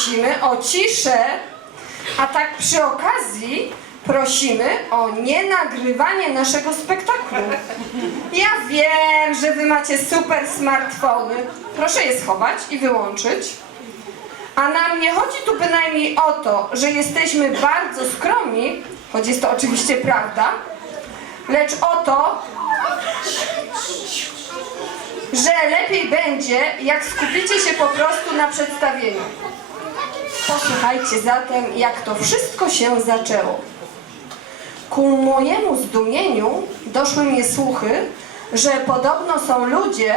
prosimy o ciszę. A tak przy okazji prosimy o nienagrywanie naszego spektaklu. Ja wiem, że wy macie super smartfony. Proszę je schować i wyłączyć. A nam nie chodzi tu bynajmniej o to, że jesteśmy bardzo skromni, choć jest to oczywiście prawda, lecz o to, że lepiej będzie, jak skupicie się po prostu na przedstawieniu. Posłuchajcie zatem, jak to wszystko się zaczęło. Ku mojemu zdumieniu doszły mnie słuchy, że podobno są ludzie,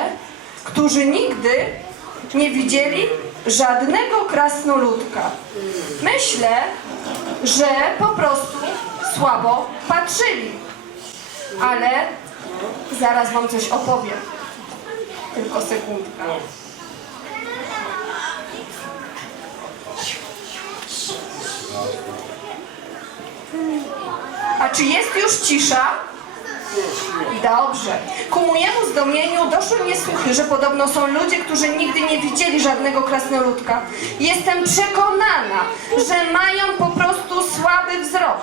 którzy nigdy nie widzieli żadnego krasnoludka. Myślę, że po prostu słabo patrzyli. Ale zaraz wam coś opowiem. Tylko sekundka. A czy jest już cisza? Dobrze. Ku mojemu zdumieniu doszły mnie słuchy, że podobno są ludzie, którzy nigdy nie widzieli żadnego krasnoludka. Jestem przekonana, że mają po prostu słaby wzrok.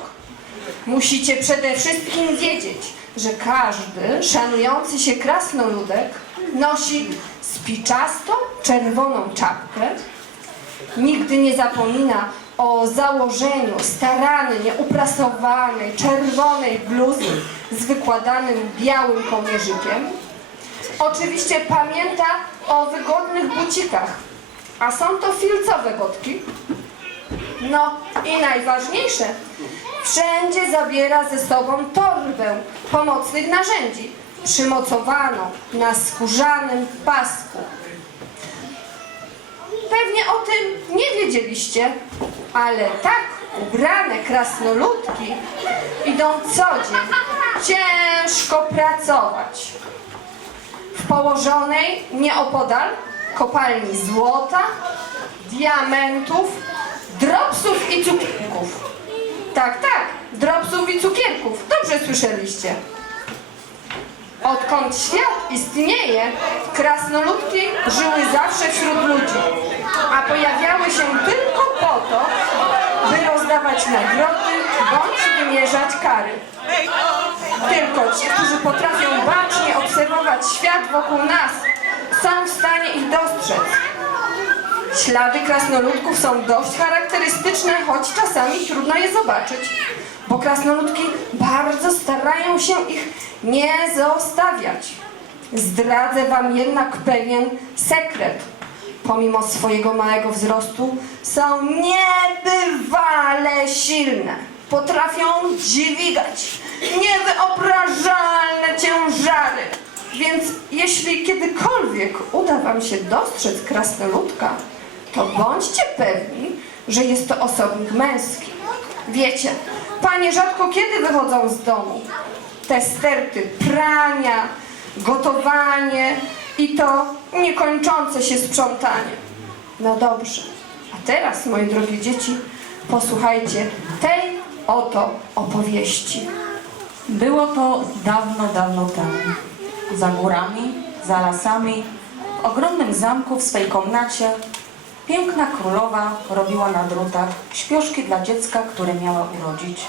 Musicie przede wszystkim wiedzieć, że każdy szanujący się krasnoludek nosi spiczastą, czerwoną czapkę, nigdy nie zapomina o założeniu starannie uprasowanej, czerwonej bluzy z wykładanym białym kołnierzykiem. Oczywiście pamięta o wygodnych bucikach, a są to filcowe botki. No i najważniejsze, wszędzie zabiera ze sobą torbę pomocnych narzędzi, przymocowaną na skórzanym pasku. Tym nie wiedzieliście, ale tak ubrane krasnoludki idą co dzień ciężko pracować. W położonej nieopodal kopalni złota, diamentów, dropsów i cukierków. Tak, tak, dropsów i cukierków. Dobrze słyszeliście. Odkąd świat istnieje, krasnoludki żyły zawsze wśród ludzi, a pojawiały się tylko po to, by rozdawać nagrody bądź wymierzać kary. Tylko ci, którzy potrafią bacznie obserwować świat wokół nas, są w stanie ich dostrzec. Ślady krasnoludków są dość charakterystyczne, choć czasami trudno je zobaczyć, bo krasnoludki bardzo starają się ich nie zostawiać. Zdradzę wam jednak pewien sekret. Pomimo swojego małego wzrostu są niebywale silne. Potrafią dźwigać niewyobrażalne ciężary. Więc jeśli kiedykolwiek uda wam się dostrzec krasnoludka, to bądźcie pewni, że jest to osobnik męski. Wiecie, panie rzadko kiedy wychodzą z domu. Te sterty prania, gotowanie i to niekończące się sprzątanie. No dobrze, a teraz, moje drogie dzieci, posłuchajcie tej oto opowieści. Było to dawno, dawno temu. Za górami, za lasami, w ogromnym zamku w swej komnacie piękna królowa robiła na drutach śpioszki dla dziecka, które miała urodzić.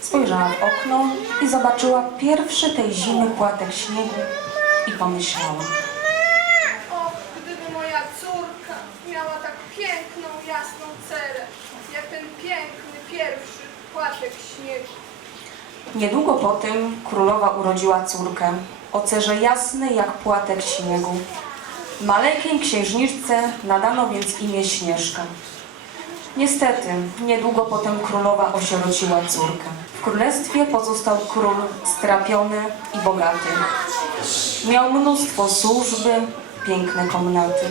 Spojrzała w okno i zobaczyła pierwszy tej zimy płatek śniegu i pomyślała. O, gdyby moja córka miała tak piękną, jasną cerę, jak ten piękny pierwszy płatek śniegu. Niedługo po tym królowa urodziła córkę o cerze jasnej jak płatek śniegu. Maleńkiej księżniczce nadano więc imię Śnieżka. Niestety, niedługo potem królowa osierociła córkę. W królestwie pozostał król strapiony i bogaty. Miał mnóstwo służby, piękne komnaty.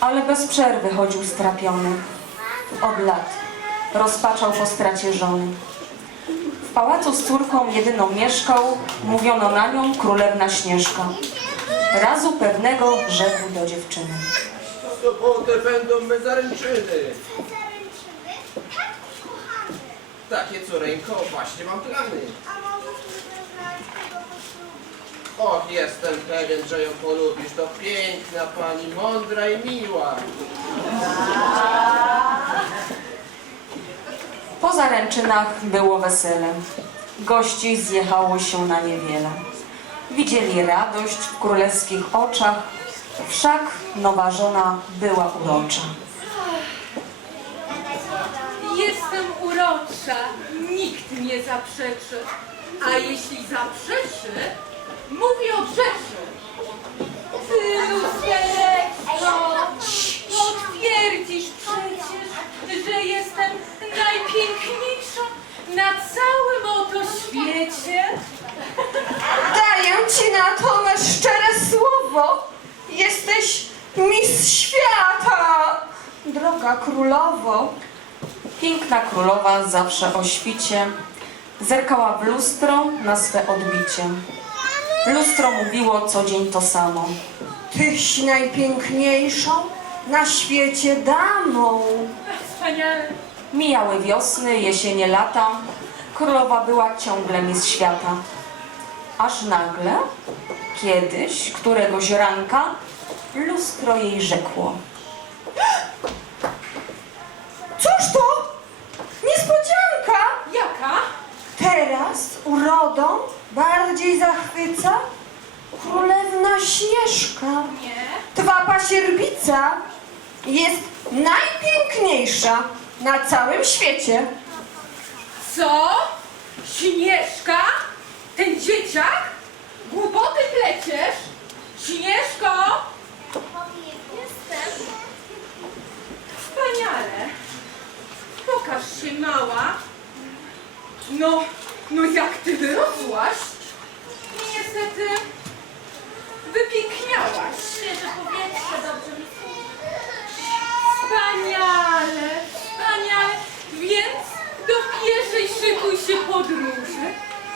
Ale bez przerwy chodził strapiony. Od lat rozpaczał po stracie żony. Pałacu z córką jedyną mieszkał, mówiono na nią królewna Śnieżka. Razu pewnego rzekł do dziewczyny. w sobotę będą me zaręczyny. Tak. Takie, córeńko, właśnie mam plany. Och, jestem pewien, że ją polubisz. To piękna pani, mądra i miła. Po zaręczynach było wesele. Gości zjechało się na niewiele. Widzieli radość w królewskich oczach, wszak nowa żona była urocza. Jestem urocza, nikt nie zaprzeczy. A jeśli zaprzeczy, mówię od rzeczy. Ty, lustereczko, potwierdzisz przecież, że jestem najpiękniejsza na całym oto świecie. Daję ci na to me szczere słowo. Jesteś mistrz świata. Droga królowo, Piękna królowa zawsze o świcie zerkała w lustro na swe odbicie. Lustro mówiło co dzień to samo. tyś najpiękniejszą na świecie damą. Wspaniale. Mijały wiosny, jesienie, lata. Królowa była ciągle mistrz świata. Aż nagle, kiedyś, któregoś ranka, lustro jej rzekło. Cóż to? Niespodzianka! Jaka? Teraz urodą bardziej zachwyca królewna Śnieżka. Nie. Twa pasierbica jest najpiękniejsza na całym świecie. Co? Śnieżka? Ten dzieciak? Głupoty pleciesz? Śnieżko? Jestem. Wspaniale. Pokaż się, mała. No, no jak ty wyrosłaś? Niestety, wypiękniałaś. Świeże powietrze dobrze mi Wspaniale, wspaniale. Więc do pierwszej szykuj się podróży.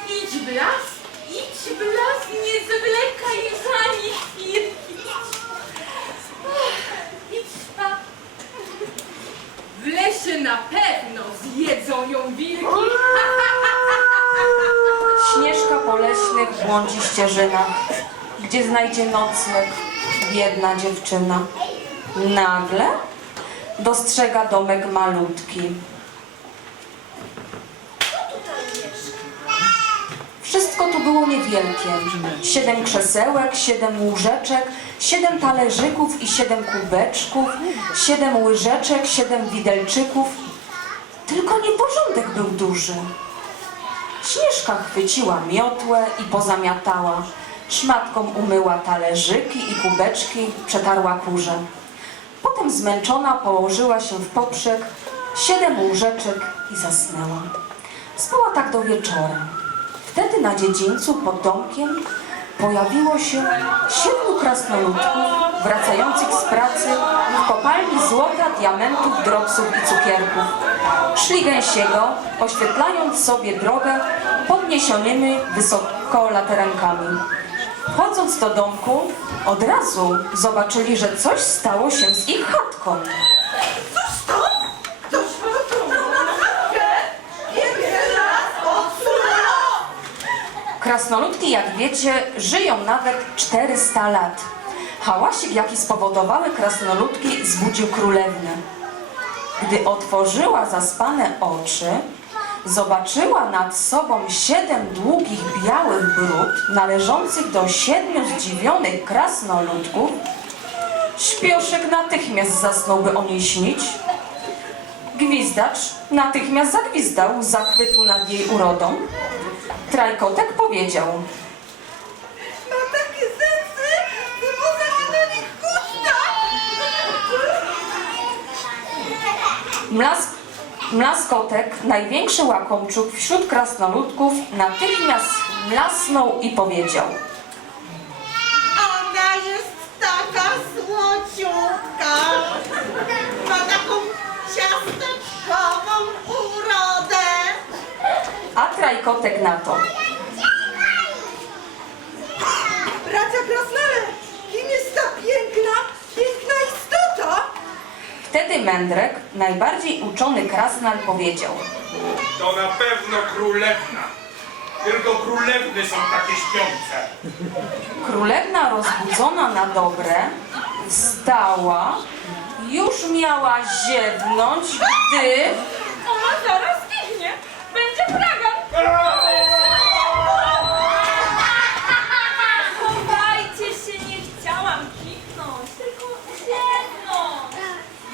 Idź w las, idź w las, nie zwlekaj za nich chwilki. Ach, Idź tam. W lesie na pewno zjedzą ją wilki. Śnieżka po leśnych błądzi ścieżynach, gdzie znajdzie nocleg biedna dziewczyna. Nagle dostrzega domek malutki. Wszystko tu było niewielkie. Siedem krzesełek, siedem łóżeczek, siedem talerzyków i siedem kubeczków, siedem łyżeczek, siedem widelczyków. Tylko nieporządek był duży. Śnieżka chwyciła miotłę i pozamiatała. Szmatką umyła talerzyki i kubeczki, przetarła kurze. Potem zmęczona położyła się w poprzek, siedem łóżeczek i zasnęła. Spała tak do wieczora. Wtedy na dziedzińcu pod domkiem pojawiło się siedmiu krasnoludków wracających z pracy w kopalni złota, diamentów, drogsów i cukierków. Szli gęsiego, oświetlając sobie drogę podniesionymi wysoko laterankami. Wchodząc do domku, od razu zobaczyli, że coś stało się z ich chatką. Krasnoludki, jak wiecie, żyją nawet 400 lat. Hałasik, jaki spowodowały krasnoludki, zbudził królewnę. Gdy otworzyła zaspane oczy, zobaczyła nad sobą siedem długich białych brud należących do siedmiu zdziwionych krasnoludków. Śpioszek natychmiast zasnął, by o niej śnić. Gwizdacz natychmiast zagwizdał zachwytu nad jej urodą. Trajkotek powiedział. Ma mlaskotek, największy łakomczuk wśród krasnoludków, natychmiast mlasnął i powiedział. Ona jest taka słodziutka. Ma taką ciasteczkową urodę. A trajkotek na to. Bracia Krasnale, kim jest ta piękna, piękna istota? Wtedy Mędrek, najbardziej uczony krasnal, powiedział To na pewno królewna. Tylko królewny są takie śpiące. Królewna rozbudzona na dobre wstała, już miała ziewnąć, gdy Ona zaraz zginie. Będzie. Chowajcie się, nie chciałam kiknąć, tylko ziewnąć.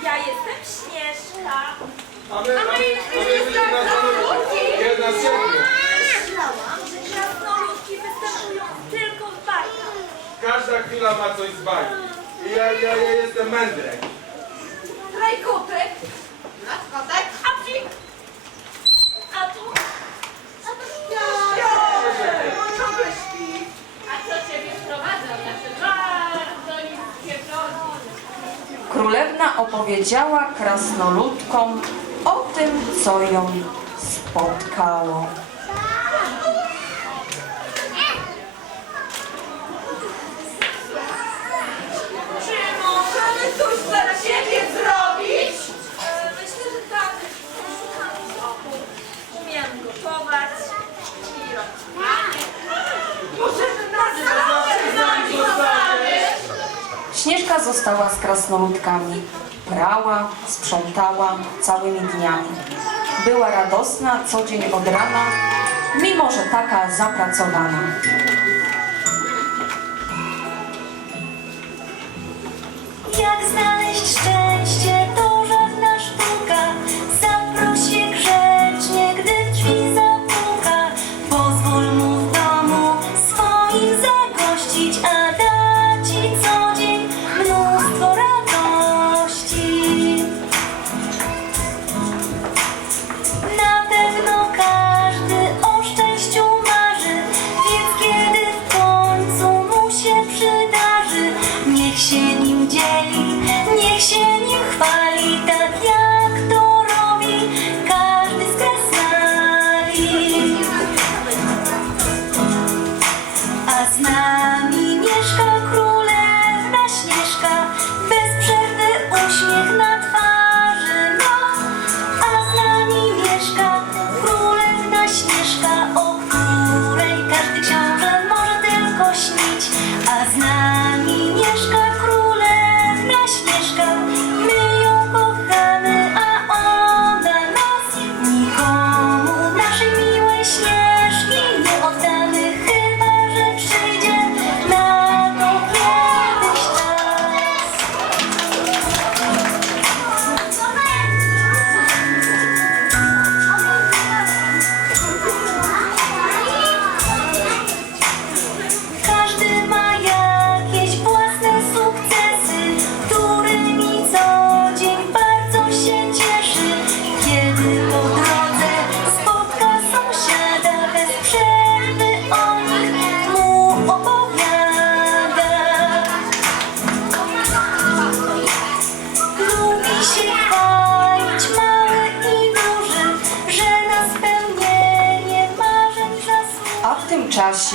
Ja jestem Śnieżka. A my, A my jesteśmy Jedna z siedmiu. Myślałam, że Krasnoludki występują tylko w bajkach. Każda chwila ma coś z bajki. I Ja, ja, ja jestem mędrek. Trajkotek, Nadkotek. a psik. A tu? A to Może wyśpi. A co ciebie wprowadza w nasze bardzo niskie królewna opowiedziała krasnoludkom tym, co ją spotkało. Czy możemy coś dla ciebie zrobić? myślę, że tak. Szukam soku. Umiem gotować i robić. Możemy na zawsze z nami zostawić. Śnieżka została z krasnoludkami. Prała, sprzątała całymi dniami. Była radosna co dzień od rana, mimo że taka zapracowana. Jak znaleźć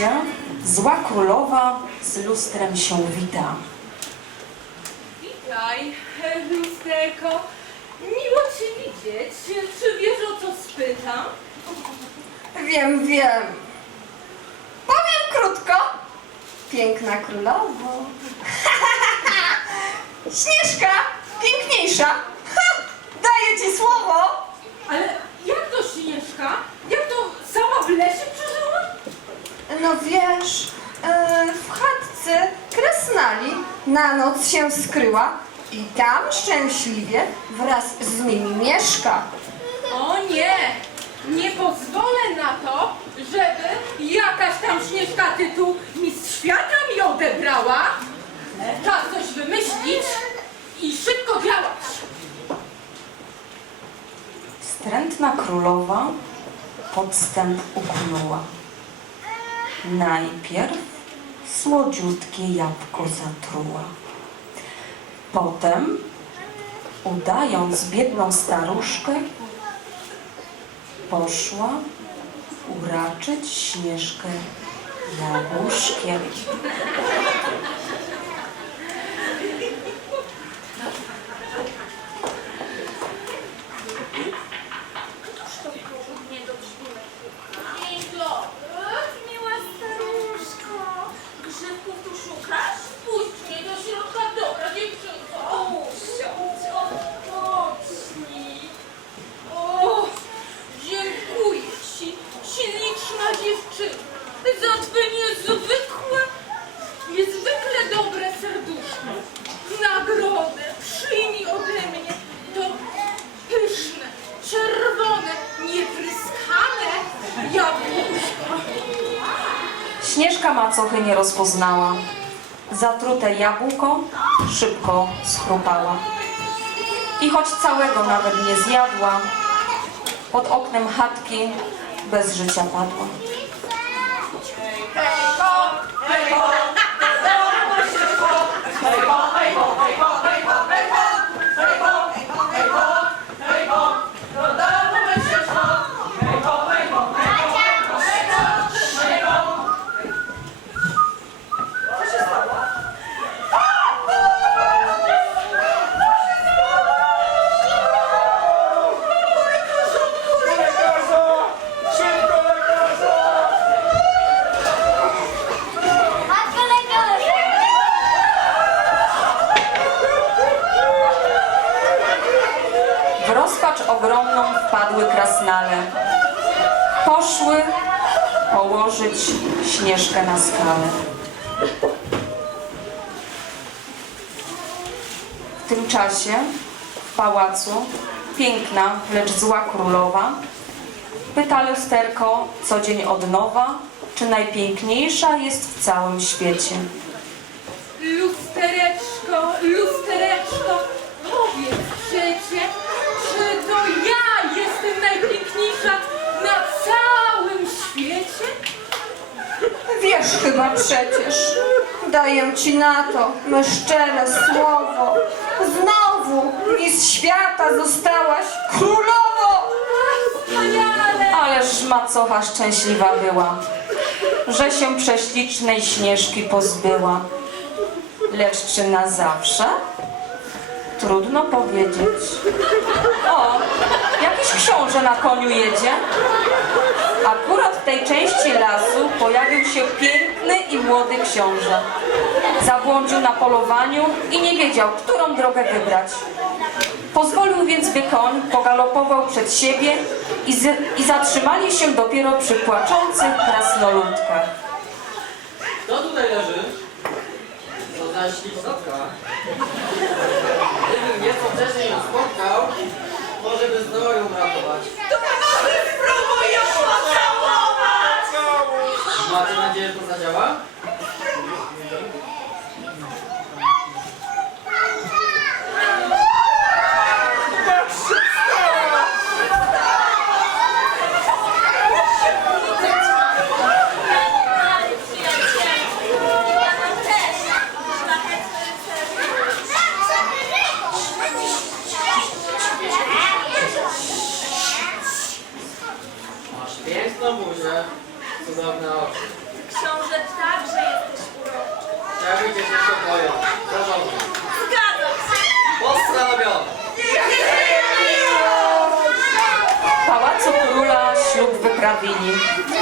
czasie zła królowa z lustrem się wita. Witaj, lusterko. Miło cię widzieć. Czy wiesz o co spytam? Wiem, wiem. Powiem krótko. Piękna królowo. Śnieżka, piękniejsza. Ha, daję ci słowo. Ale jak to Śnieżka? Jak to sama w lesie przeżyła? No wiesz, e, w chatce Kresnali na noc się skryła i tam szczęśliwie wraz z nimi mieszka. O nie! Nie pozwolę na to, żeby jakaś tam Śnieżka tytuł Mistrz Świata mi odebrała. Czas coś wymyślić i szybko działać. Wstrętna królowa podstęp uknęła. Najpierw słodziutkie jabłko zatruła. Potem, udając biedną staruszkę, poszła uraczyć Śnieżkę jabłuszkiem. Rozpoznała. Zatrute jabłko szybko schrupała. I choć całego nawet nie zjadła, pod oknem chatki bez życia padła. Lekarza! Poszły położyć Śnieżkę na skalę. W tym czasie w pałacu piękna, lecz zła królowa pyta lusterko co dzień od nowa, czy najpiękniejsza jest w całym świecie. Przecież. Daję ci na to me szczere słowo. Znowu mi z świata zostałaś królową! Ależ macocha szczęśliwa była, że się prześlicznej Śnieżki pozbyła. Lecz czy na zawsze? Trudno powiedzieć. O, jakiś książę na koniu jedzie. Akurat w tej części lasu pojawił się piękny i młody książę. Zabłądził na polowaniu i nie wiedział, którą drogę wybrać. Pozwolił więc, by koń pogalopował przed siebie i, z, i zatrzymali się dopiero przy płaczących krasnoludkach. Kto tutaj leży? Co za ślicznotka. Gdybym nieco wcześniej ją spotkał, może by ją uratować. Macie nadzieję, że to zadziała? Patrzcie, wstała! Masz piękną buzię, cudowne oczy. Książę także jesteś uroczy. Chciałbym cię się boją. Zarządzę. Zgadzam się. Postanowione. W pałacu króla ślub wyprawili,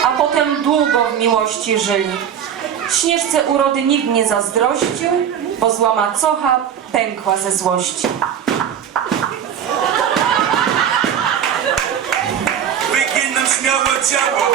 a potem długo w miłości żyli. Śnieżce urody nikt nie zazdrościł, bo zła macocha pękła ze złości. Wyginam śmiało ciało